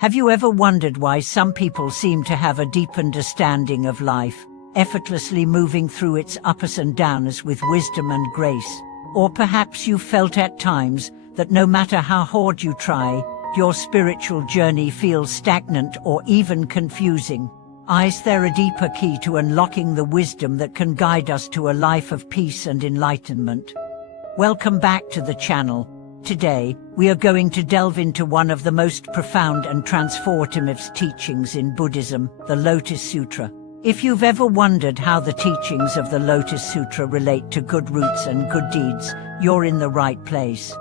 Have you ever wondered why some people seem to have a deep understanding of life, effortlessly moving through its ups and downs with wisdom and grace? Or perhaps you felt at times that no matter how hard you try, your spiritual journey feels stagnant or even confusing. Is there a deeper key to unlocking the wisdom that can guide us to a life of peace and enlightenment? Welcome back to the channel. Today, we are going to delve into one of the most profound and transformative teachings in Buddhism, the Lotus Sutra. If you've ever wondered how the teachings of the Lotus Sutra relate to good roots and good deeds, you're in the right place.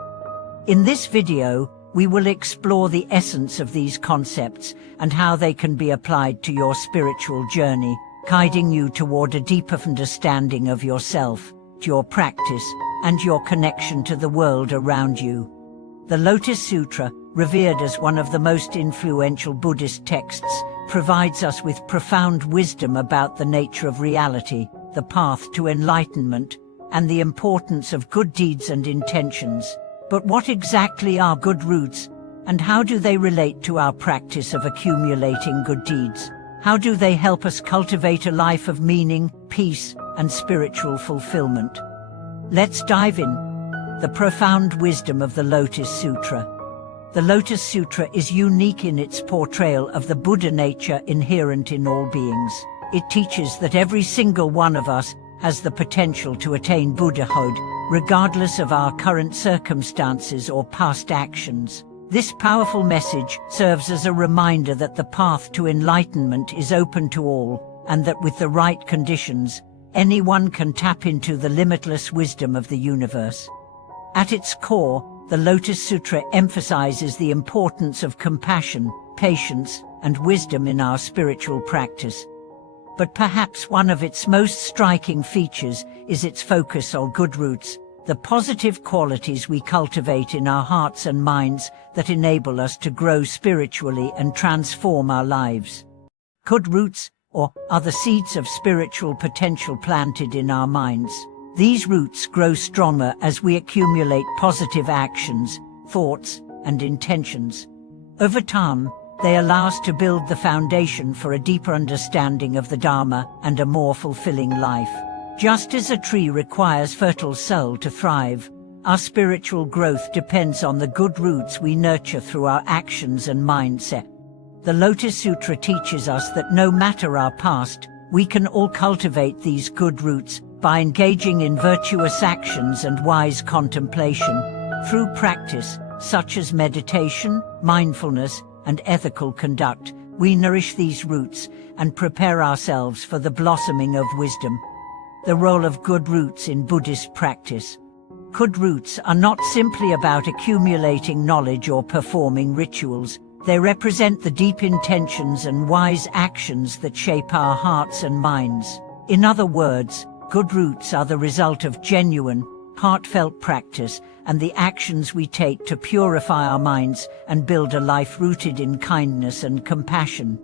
In this video, we will explore the essence of these concepts and how they can be applied to your spiritual journey, guiding you toward a deeper understanding of yourself, your practice, and your connection to the world around you. The Lotus Sutra, revered as one of the most influential Buddhist texts, provides us with profound wisdom about the nature of reality, the path to enlightenment, and the importance of good deeds and intentions. But what exactly are good roots, and how do they relate to our practice of accumulating good deeds? How do they help us cultivate a life of meaning, peace, and spiritual fulfillment? Let's dive in. The profound wisdom of the Lotus Sutra. The Lotus Sutra is unique in its portrayal of the Buddha nature inherent in all beings. It teaches that every single one of us has the potential to attain Buddhahood, regardless of our current circumstances or past actions. This powerful message serves as a reminder that the path to enlightenment is open to all, and that with the right conditions, anyone can tap into the limitless wisdom of the universe. At its core, the Lotus Sutra emphasizes the importance of compassion, patience, and wisdom in our spiritual practice. But perhaps one of its most striking features is its focus on good roots, the positive qualities we cultivate in our hearts and minds that enable us to grow spiritually and transform our lives. Good roots, or are the seeds of spiritual potential planted in our minds. These roots grow stronger as we accumulate positive actions, thoughts, and intentions. Over time, they allow us to build the foundation for a deeper understanding of the Dharma and a more fulfilling life. Just as a tree requires fertile soil to thrive, our spiritual growth depends on the good roots we nurture through our actions and mindset. The Lotus Sutra teaches us that no matter our past, we can all cultivate these good roots by engaging in virtuous actions and wise contemplation. Through practice, such as meditation, mindfulness, and ethical conduct, we nourish these roots and prepare ourselves for the blossoming of wisdom. The role of good roots in Buddhist practice. Good roots are not simply about accumulating knowledge or performing rituals. They represent the deep intentions and wise actions that shape our hearts and minds. In other words, good roots are the result of genuine, heartfelt practice and the actions we take to purify our minds and build a life rooted in kindness and compassion.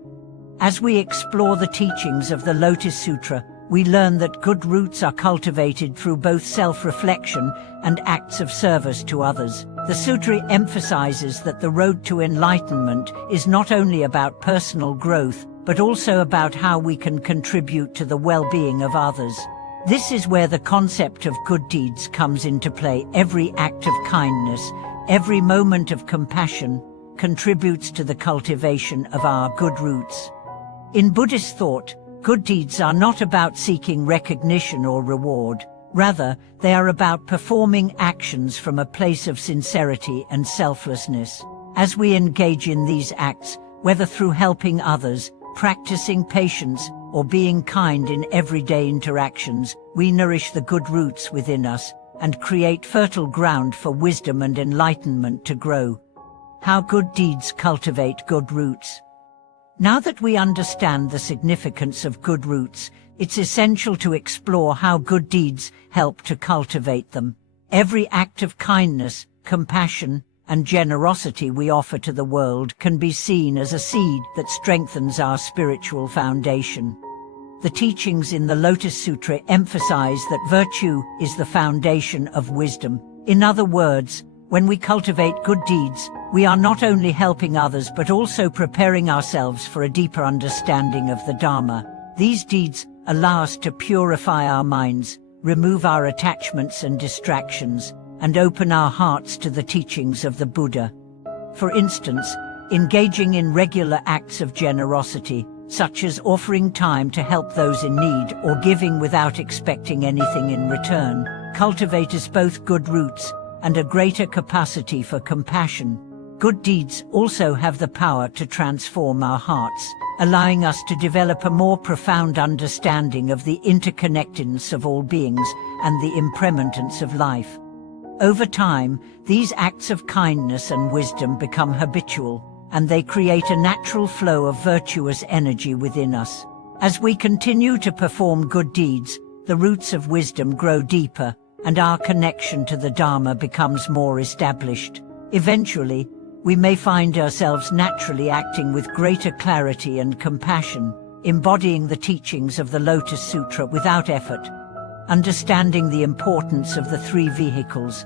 As we explore the teachings of the Lotus Sutra, we learn that good roots are cultivated through both self-reflection and acts of service to others. The sutra emphasizes that the road to enlightenment is not only about personal growth, but also about how we can contribute to the well-being of others. This is where the concept of good deeds comes into play. Every act of kindness, every moment of compassion, contributes to the cultivation of our good roots. In Buddhist thought, good deeds are not about seeking recognition or reward. Rather, they are about performing actions from a place of sincerity and selflessness. As we engage in these acts, whether through helping others, practicing patience, or being kind in everyday interactions, we nourish the good roots within us and create fertile ground for wisdom and enlightenment to grow. How good deeds cultivate good roots. Now that we understand the significance of good roots, it's essential to explore how good deeds help to cultivate them. Every act of kindness, compassion, and generosity we offer to the world can be seen as a seed that strengthens our spiritual foundation. The teachings in the Lotus Sutra emphasize that virtue is the foundation of wisdom. In other words, when we cultivate good deeds, we are not only helping others but also preparing ourselves for a deeper understanding of the Dharma. These deeds allow us to purify our minds, remove our attachments and distractions, and open our hearts to the teachings of the Buddha. For instance, engaging in regular acts of generosity, such as offering time to help those in need or giving without expecting anything in return, cultivates both good roots and a greater capacity for compassion. Good deeds also have the power to transform our hearts, allowing us to develop a more profound understanding of the interconnectedness of all beings and the impermanence of life. Over time, these acts of kindness and wisdom become habitual, and they create a natural flow of virtuous energy within us. As we continue to perform good deeds, the roots of wisdom grow deeper, and our connection to the Dharma becomes more established. Eventually, we may find ourselves naturally acting with greater clarity and compassion, embodying the teachings of the Lotus Sutra without effort. Understanding the importance of the three vehicles.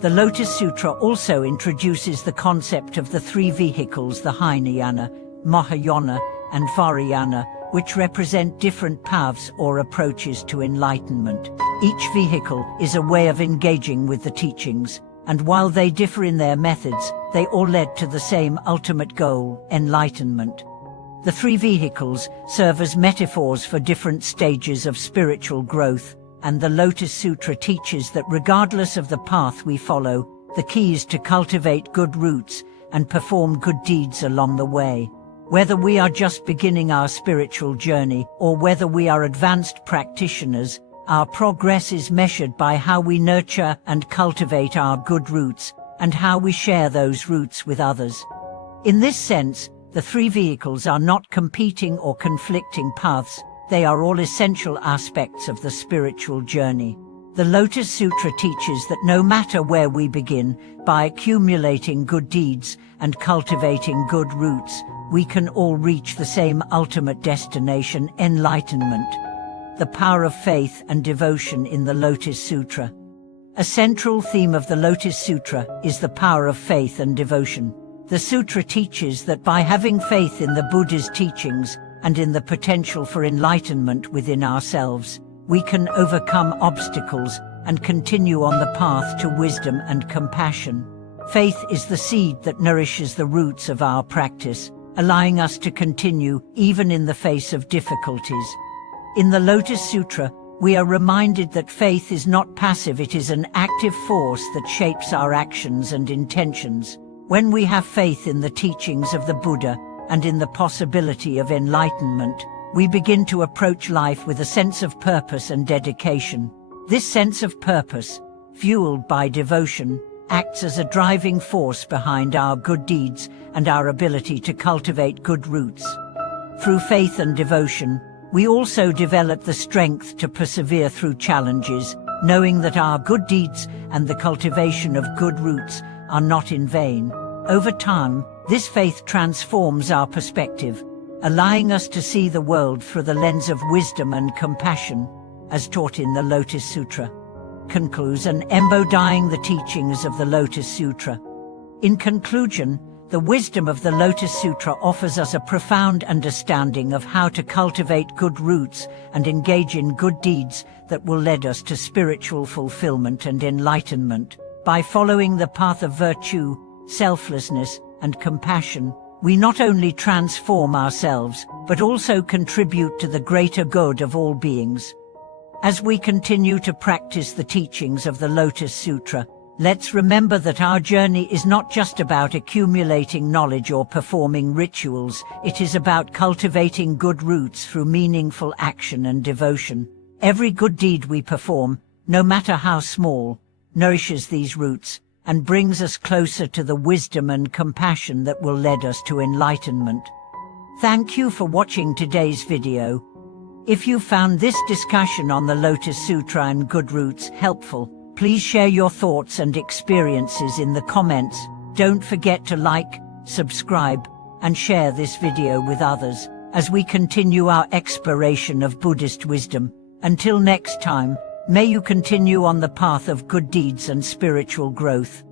The Lotus Sutra also introduces the concept of the three vehicles, the Hinayana, Mahayana, and Vajrayana, which represent different paths or approaches to enlightenment. Each vehicle is a way of engaging with the teachings, and while they differ in their methods, they all led to the same ultimate goal, enlightenment. The three vehicles serve as metaphors for different stages of spiritual growth, and the Lotus Sutra teaches that regardless of the path we follow, the key is to cultivate good roots and perform good deeds along the way. Whether we are just beginning our spiritual journey or whether we are advanced practitioners, our progress is measured by how we nurture and cultivate our good roots and how we share those roots with others. In this sense, the three vehicles are not competing or conflicting paths. They are all essential aspects of the spiritual journey. The Lotus Sutra teaches that no matter where we begin, by accumulating good deeds and cultivating good roots, we can all reach the same ultimate destination, enlightenment. The power of faith and devotion in the Lotus Sutra. A central theme of the Lotus Sutra is the power of faith and devotion. The sutra teaches that by having faith in the Buddha's teachings and in the potential for enlightenment within ourselves, we can overcome obstacles and continue on the path to wisdom and compassion. Faith is the seed that nourishes the roots of our practice, allowing us to continue even in the face of difficulties. In the Lotus Sutra, we are reminded that faith is not passive, it is an active force that shapes our actions and intentions. When we have faith in the teachings of the Buddha and in the possibility of enlightenment, we begin to approach life with a sense of purpose and dedication. This sense of purpose, fueled by devotion, acts as a driving force behind our good deeds and our ability to cultivate good roots. Through faith and devotion, we also develop the strength to persevere through challenges, knowing that our good deeds and the cultivation of good roots are not in vain. Over time, this faith transforms our perspective, allowing us to see the world through the lens of wisdom and compassion, as taught in the Lotus Sutra. Concludes and embodying the teachings of the Lotus Sutra. In conclusion, the wisdom of the Lotus Sutra offers us a profound understanding of how to cultivate good roots and engage in good deeds that will lead us to spiritual fulfillment and enlightenment. By following the path of virtue, selflessness, and compassion, we not only transform ourselves, but also contribute to the greater good of all beings. As we continue to practice the teachings of the Lotus Sutra, let's remember that our journey is not just about accumulating knowledge or performing rituals, it is about cultivating good roots through meaningful action and devotion. Every good deed we perform, no matter how small, nourishes these roots and brings us closer to the wisdom and compassion that will lead us to enlightenment. Thank you for watching today's video. If you found this discussion on the Lotus Sutra and good roots helpful, please share your thoughts and experiences in the comments. Don't forget to like, subscribe, and share this video with others as we continue our exploration of Buddhist wisdom. Until next time, may you continue on the path of good deeds and spiritual growth.